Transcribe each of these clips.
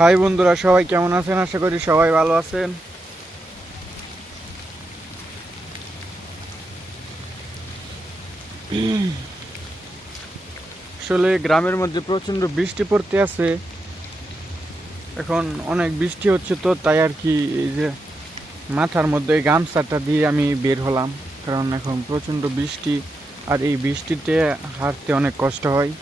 High বন্ধুরা, সবাই কেমন আছেন? আশা করি সবাই ভালো আছেন। আসলে গ্রামের মধ্যে প্রচন্ড বৃষ্টি পড়তে আছে। এখন অনেক বৃষ্টি হচ্ছে, তো তাই আর কি এই যে মাথার মধ্যে এই গামছাটা দিয়ে আমি বের হলাম, কারণ এখন প্রচন্ড বৃষ্টি। আর এই বৃষ্টিতে হাঁটতে অনেক কষ্ট হয়।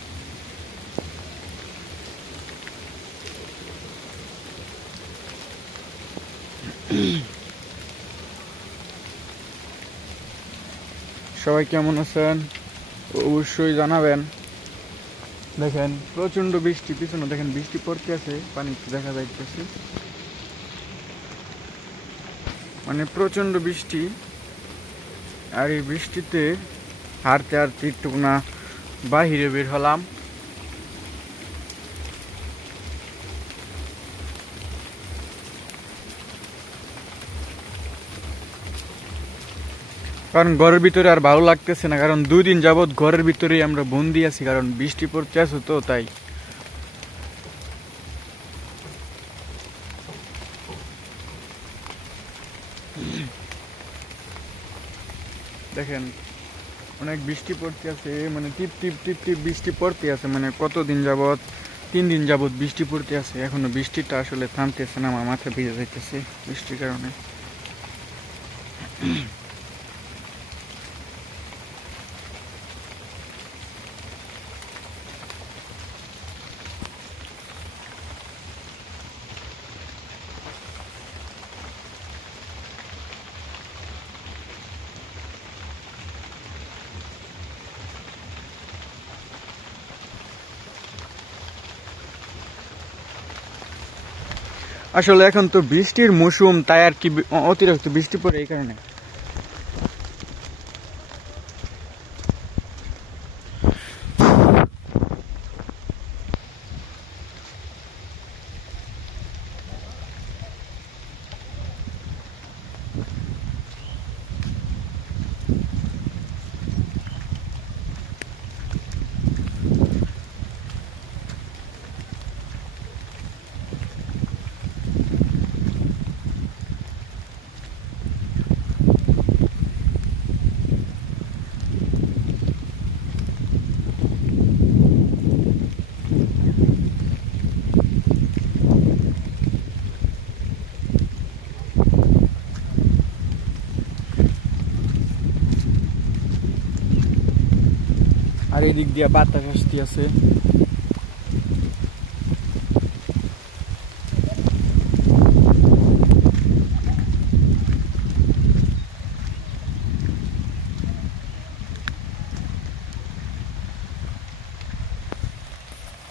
সবাই কেমন আছেন অবশ্যই জানাবেন। দেখেন প্রচন্ড বৃষ্টি, পিছনে দেখেন বৃষ্টি পড়তে আছে, পানি দেখা যাইতেছে, মানে প্রচন্ড বৃষ্টি। আর এই বৃষ্টিতে হাঁটতে হাঁটতে একটু না বাহিরে বের হলাম। কারণ ঘরের ভিতরে আর ভালো লাগতেছে না, কারণ 2 দিন যাবৎ ঘরের ভিতরেই আমরা বন্দি আছি, কারণ বৃষ্টি পড়তে আছে, তো তাই। দেখেন অনেক বৃষ্টি পড়তে আছে, মানে টিপ টিপ টিপ টিপ বৃষ্টি পড়তে আছে, মানে কতদিন যাবৎ, 3 দিন যাবৎ বৃষ্টি পড়তে আছে। এখনো বৃষ্টিটা আসলে থামতেছে না, আমার মাথা ভিজে যাইতেছে বৃষ্টির কারণে। আসলে এখন তো বৃষ্টির মৌসুম, তাই আর কি অতিরিক্ত বৃষ্টি পড়ে এই কারণে। আর এই দিক দিয়ে বাতাস আসতে আছে।